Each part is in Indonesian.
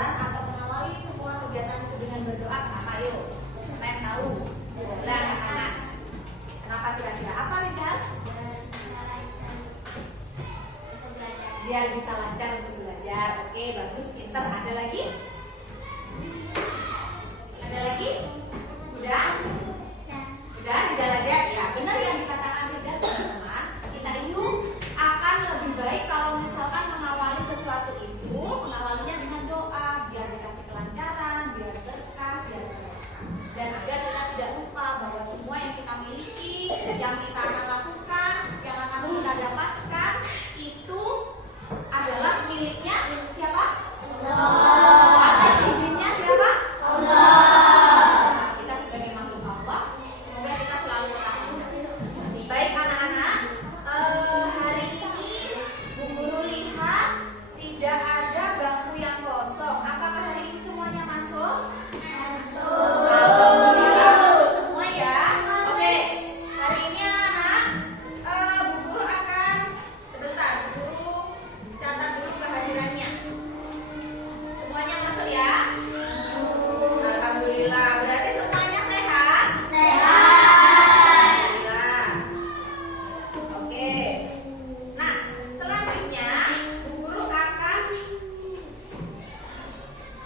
pelajaran atau mengawali semua kegiatan itu dengan berdoa? Kenapa yuk? Siapa yang tahu? Boleh anak-anak. Kenapa kira-kira? Apa Rizal? Biar bisa lancar untuk belajar. Oke, bagus, pintar. Ada lagi? Ada lagi? Udah? Udah, Rizal aja? Ya, benar yang dikatakan Rizal, teman-teman. Kita itu akan lebih baik kalau misalkan mengawali sesuatu itu, mengawalinya dengan doa, biar dikasih kelancaran, biar berkah, biar berkah. Dan agar kita tidak lupa bahwa semua yang kita miliki, yang kita akan lakukan, yang akan kita dapatkan, itu adalah miliknya siapa? Allah. Atas izinnya siapa? Allah. Kita sebagai makhluk Allah, semoga kita selalu ketahui. Baik anak-anak, hari ini Bu Guru lihat tidak ada bangku yang kosong. Apakah hari ini semuanya masuk? Masuk. Alhamdulillah masuk semua ya. Oke, hari ini anak-anak, Bu Guru akan sebentar. Bu Guru catat dulu kehadirannya. Semuanya masuk ya? Masuk. Alhamdulillah. Berarti semuanya sehat? Sehat. Alhamdulillah. Oke. Nah, selanjutnya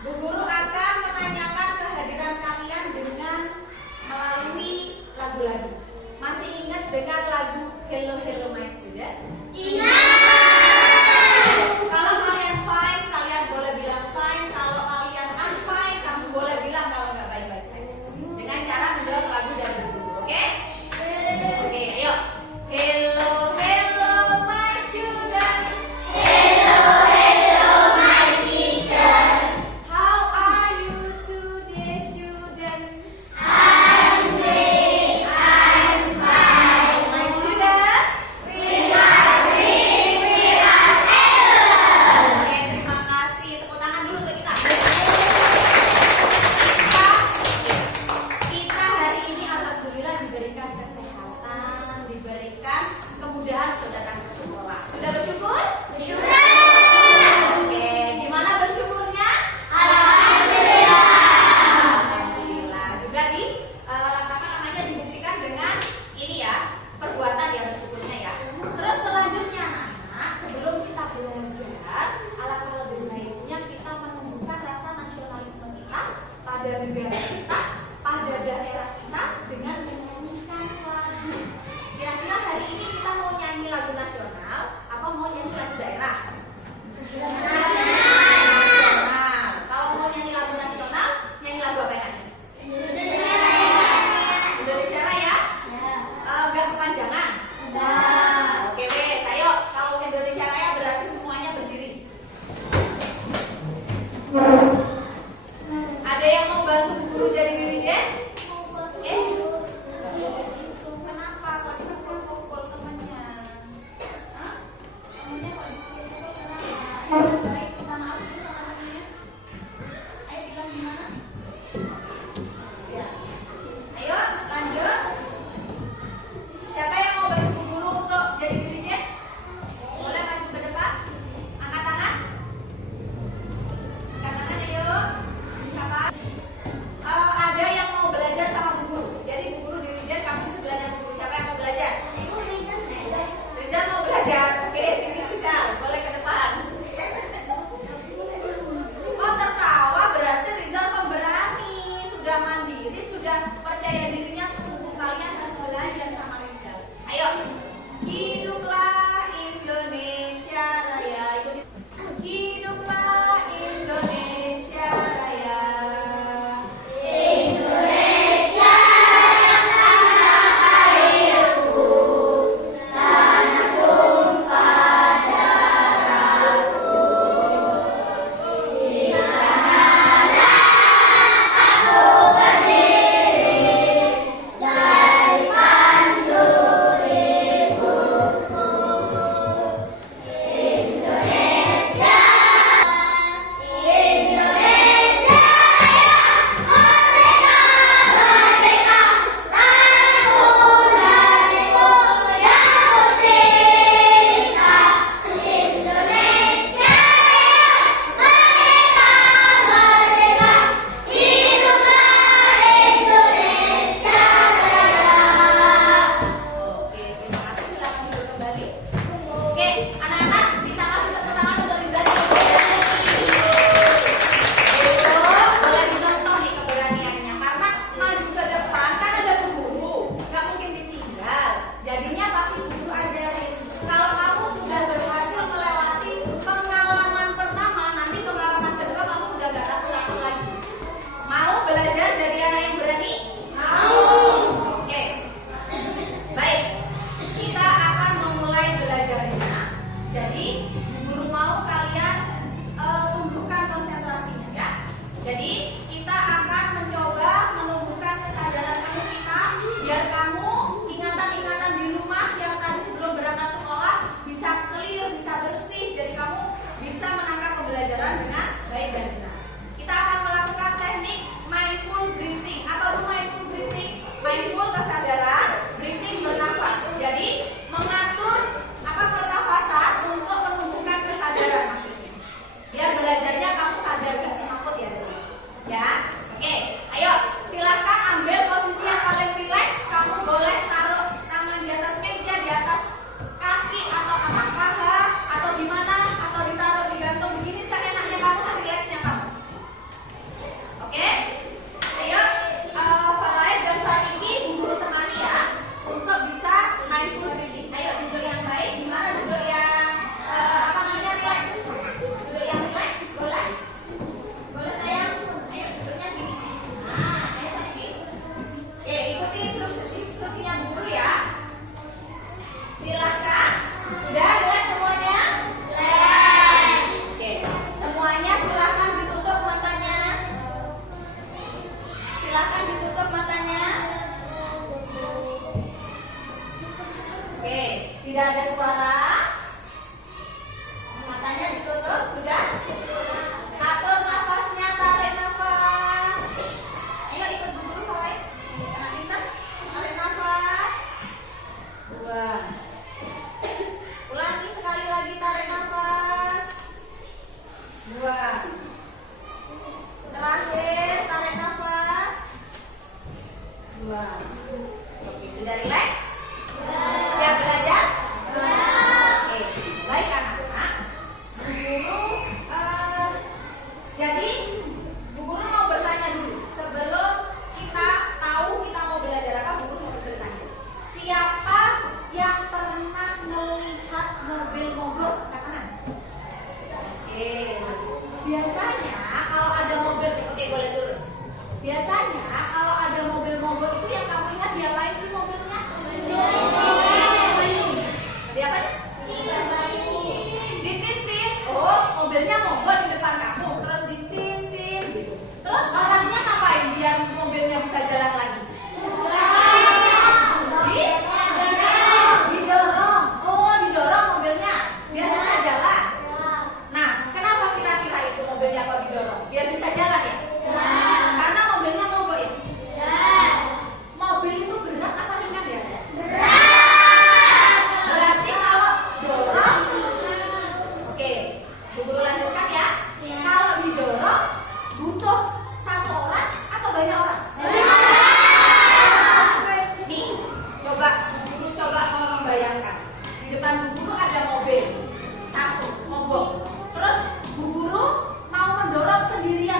Bu Guru akan menanyakan kehadiran kalian dengan melalui lagu-lagu. Masih ingat dengan lagu Hello Hello My Student? Kalau kalian fine, kalian boleh bilang fine. Kalau kalian unfine, kamu boleh bilang kalau nggak baik-baik saja. Dengan cara menjawab lagu dari Bu Guru, oke? Oke, ayo. Hello, hello, my student. Hello, hello, my teacher. How are you today, student? I'm great, I'm fine. My student, we are great, we are excellent. Oke, terima kasih. Tepuk tangan dulu untuk kita. Kita hari ini alhamdulillah diberikan kesehatan, diberikan kemudahan untuk datang ke sekolah. Sudah bersyukur? Sudah. Oke, gimana bersyukurnya? Alhamdulillah. Alhamdulillah. Juga dibuktikan dengan ini ya, perbuatan ya bersyukurnya ya. Terus selanjutnya anak, sebelum kita belajar, alangkah lebih baiknya kita menumbuhkan rasa nasionalisme kita pada negara kita, pada daerah kita dengan menyanyikan lagu. Kira-kira hari ini kita mau nyanyi lagu nasional apa mau nyanyi lagu daerah? Nasional. Kalau mau nyanyi lagu nasional, nyanyi lagu apa yang ada? Indonesia Raya? Enggak kepanjangan? Oke wes, ayo. Kalau Indonesia Raya berarti semuanya berdiri. Ada yang mau bantu Bu Guru jadi dirijen? Tidak ada suara. Matanya ditutup. Sudah. Atur nafasnya, tarik nafas. Ayo ikut Bu Guru kalau anak pintar. Tarik nafas. Buang. Ulangi sekali lagi, tarik nafas. Buang. Terakhir, tarik nafas. Buang. Oke, sudah rileks? Siap belajar? Oke, baik anak-anak. Bu Guru, jadi Bu Guru mau bertanya dulu. Sebelum kita tahu kita mau belajar apa, Bu Guru mau bertanya. Siapa yang pernah melihat mobil mogok? Angkat tangan. Oke, biasanya kalau ada mobil, oke boleh turun. Biasanya kalau ada mobil mogok itu yang kamu lihat diapain sih mobilnya? Tadi apa? Ditintin. Oh, mobilnya mogok di depan kamu, terus ditintin gitu. Terus orangnya ngapain biar mobilnya bisa jalan lagi? Didorong. Oh, didorong mobilnya biar bisa jalan. Nah, kenapa kira-kira itu mobilnya kok didorong? Biar bisa jalan ya? Karena mobilnya mogok ya? Mobil itu berat apa ringan ya? Berarti kalau dorong, oke, Bu Guru lanjutkan ya. Kalau didorong butuh satu orang atau banyak orang? Nih, coba Bu Guru mau membayangkan. Di depan Bu Guru ada mobil satu mogok. Terus Bu Guru mau mendorong sendirian.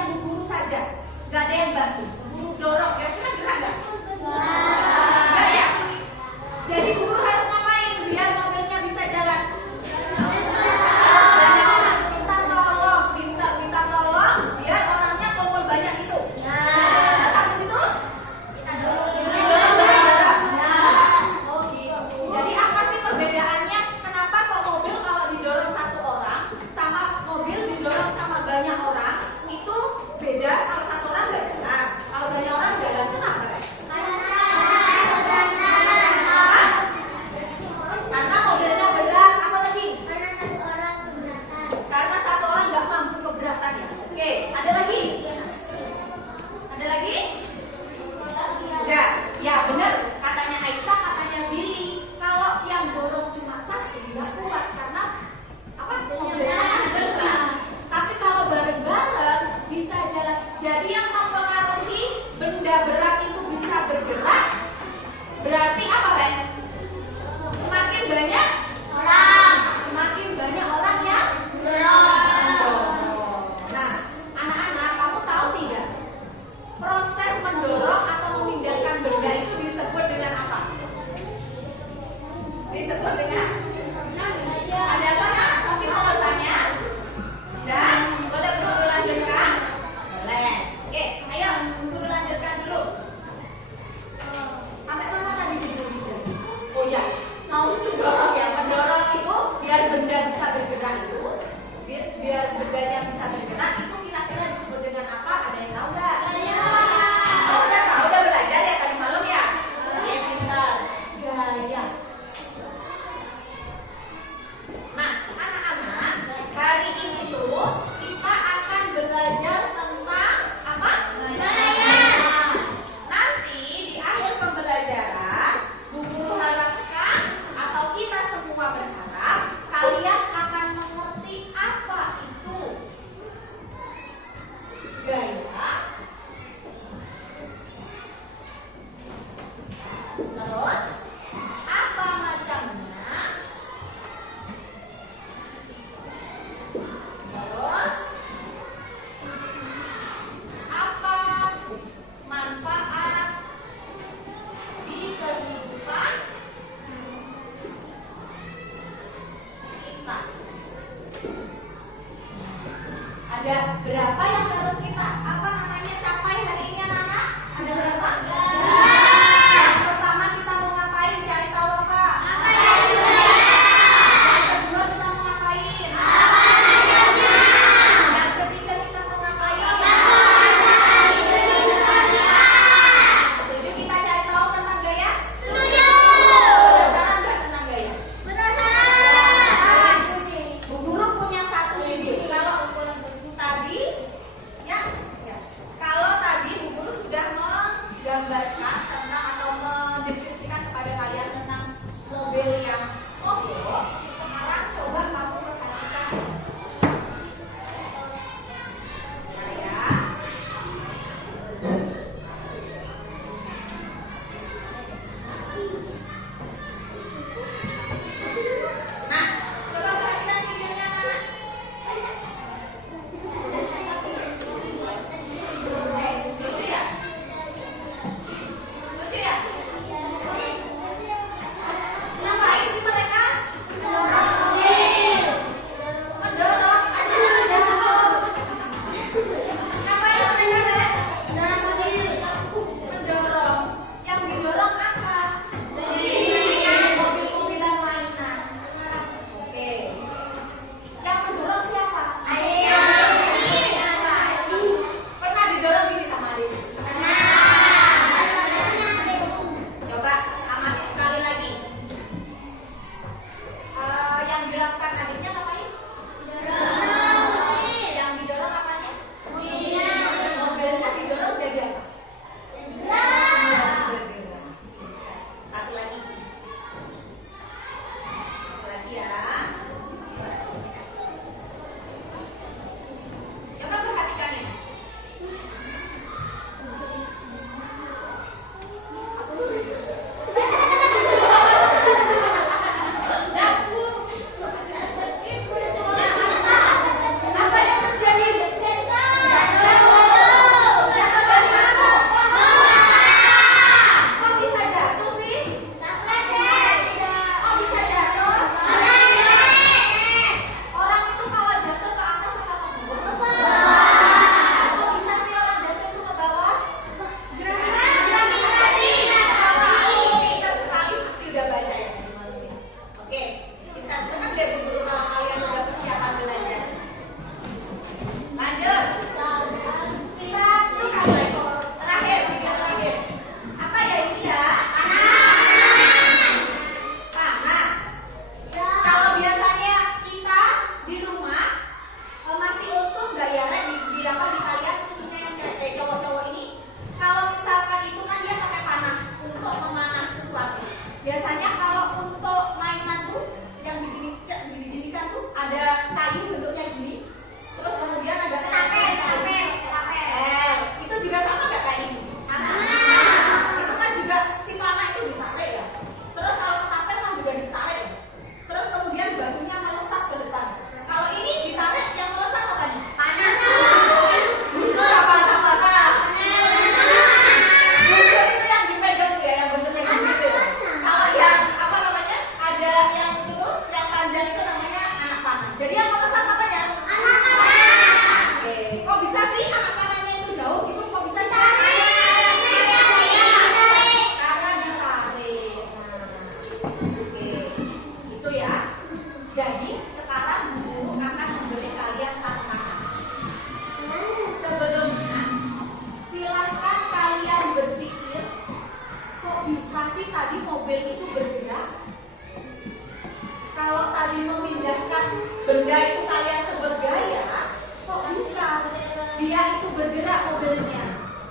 bergerak mobilnya.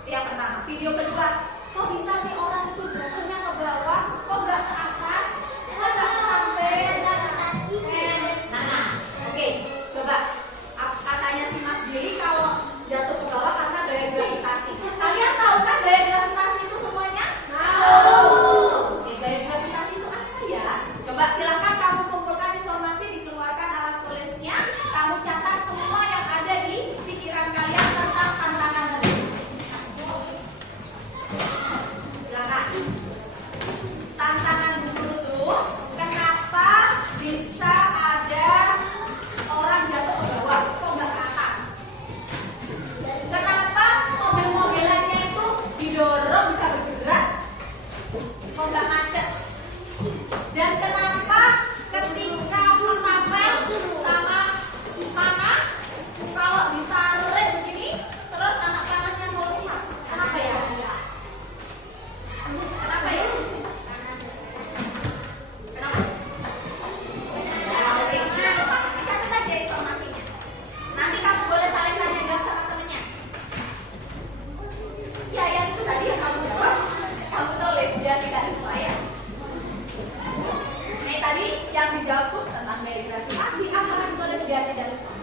Yang pertama. Video kedua, kok bisa sih orang itu jatuhnya ke bawah, kok nggak ke atas, kok nggak sampai. Nah, oke, coba katanya si Mas Billy kalau jatuh ke bawah karena gaya gravitasi. Kalian tahu kan gaya gravitasi itu semuanya? Tahu. Oke, gaya gravitasi itu apa ya? Coba silakan kamu kumpulkan informasi, dikeluarkan alat tulisnya, kamu catat semua yang ada di pikiran kalian tentang tantangan ini. Silakan. Tantangan guru itu kenapa bisa ada orang jatuh ke bawah, kok nggak ke atas? Kenapa mobil-mobilannya itu didorong bisa bergerak, kok nggak macet? Dan kenapa ketika ketapel sama panah, kalau ditaruh begini, terus anak panahnya melesat? Kenapa ya? Kenapa ya? Kenapa? Dicatat saja informasinya. Nanti kamu boleh saling tanya jawab sama temennya. Ya, yang itu tadi yang kamu jawab, kamu tulis biar tidak lupa ya. Tadi yang dijawab tuh tentang gaya gravitasi, apa yang ditulis biar tidak lupa.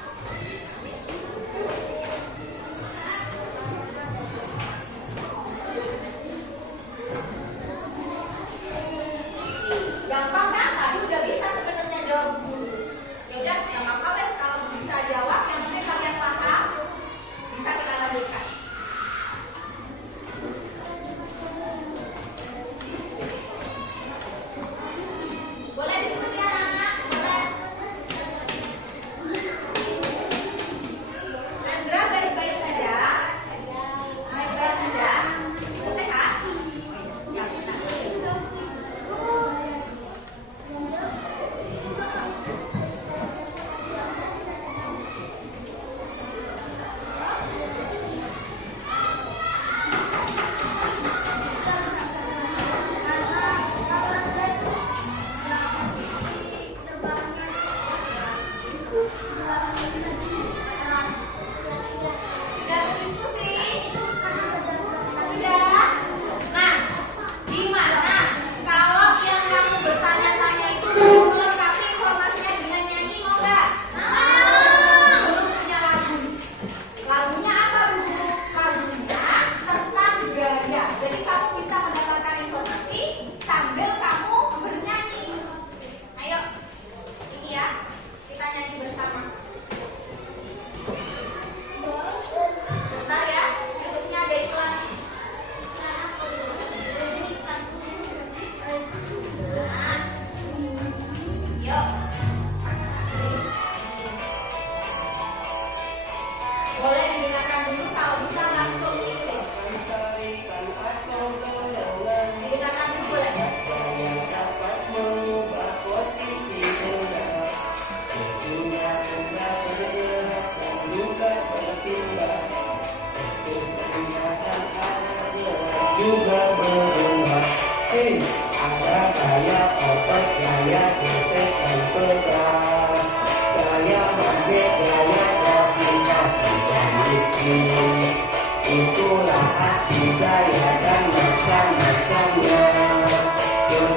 Gampang kan? Tadi udah bisa sebenarnya jawab dulu. Ya udah, nggak apa-apa wes kalau bisa jawab, yang penting kalian paham, bisa kita lanjutkan. Boleh diskusi anak-anak? Boleh. Sandra baik-baik saja? Baik-baik saja? Sehat? Ya, senang. Sudah berdiskusi? Sudah? Nah, gimana kalau yang kamu bertanya-tanya itu belum melengkapi informasinya dengan nyanyi, mau nggak? Belum punya lagu. Lagunya apa, Bu? Lagunya tentang gaya. Jadi kamu bisa mendapatkan informasi sambil kamu bernyanyi. Ayo, ini ya, kita nyanyi bersama. Bentar ya, YouTube-nya ada iklan. Nah, yuk. Boleh didengarkan dulu, kalau bisa langsung gitu. Didengarkan dulu boleh. Juga berubah, ada gaya otot, gaya gesek dan pegas, gaya magnet, gaya gravitasi dan listrik. Itulah arti gaya dan macam-macamnya.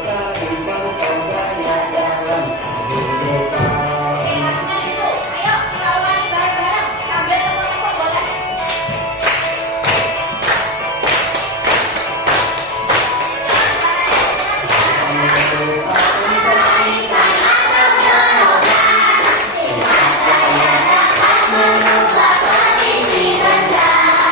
Cari contoh gaya dalam kehidupan. Oke, lagunya itu. Ayo, lawan bareng-bareng sambil tepuk-tepuk boleh. Mengubah posisi rendah.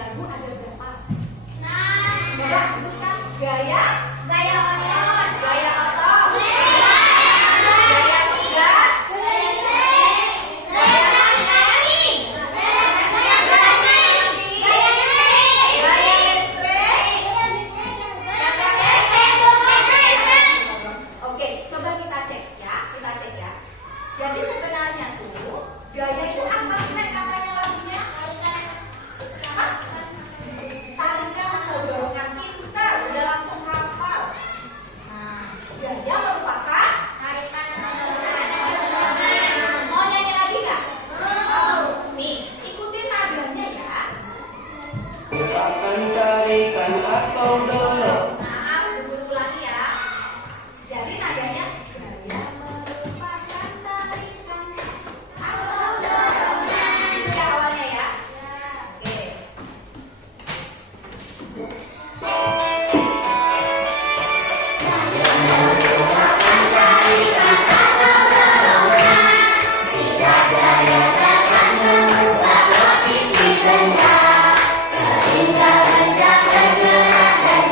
lagu ada berapa? Coba sebutkan gaya. Gaya otot. Gaya otot. Gaya tugas. Gaya listrik. Gaya listrik. Oke, coba kita cek ya. Kita cek ya. Jadi sebenarnya tuh gaya itu apa sih katanya lagunya? Hah? Tarikan atau dorongan pintar, udah langsung hafal. Nah, gaya merupakan tarikan atau dorongan. Mau nyanyi lagi nggak? Oh, nih, ikutin nadanya ya. Merupakan tarikan atau dorong. Maaf, ulangi ya. Jadi nadanya gaya merupakan tarikan atau dorongan. Itu ya awalnya ya. Oke. Sehingga benda bergerak dan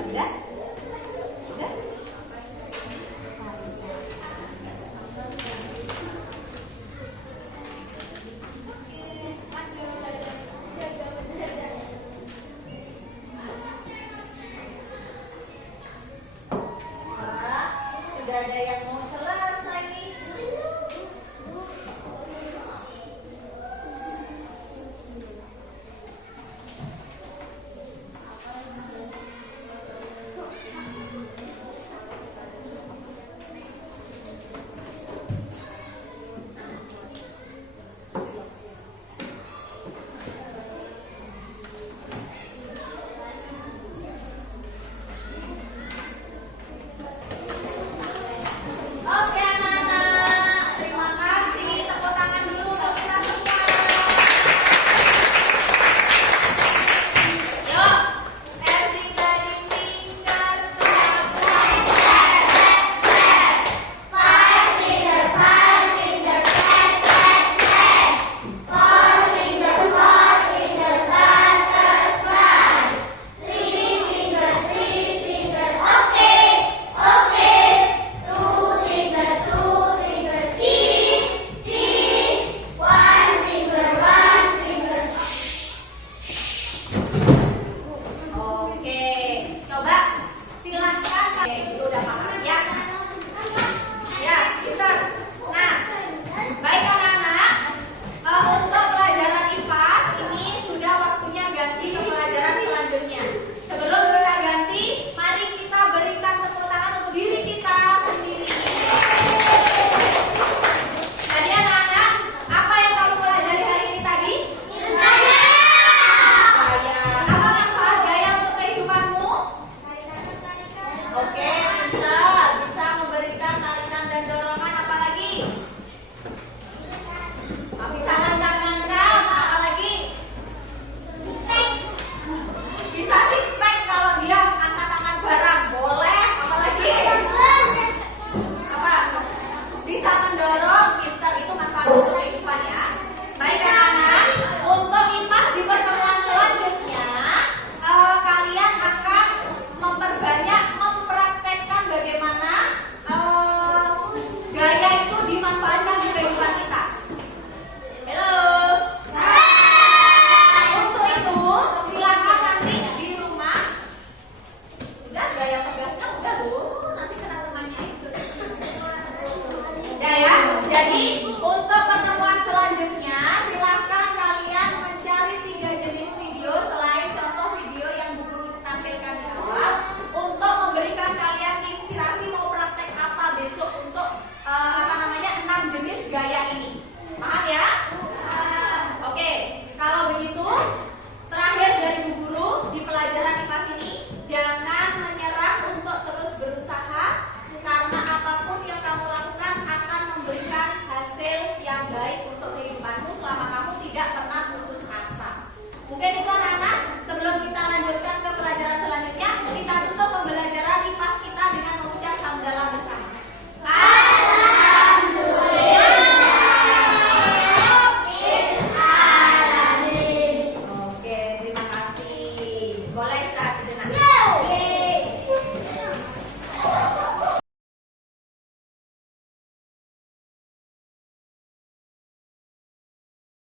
Udah? Udah? Sudah ada yang mau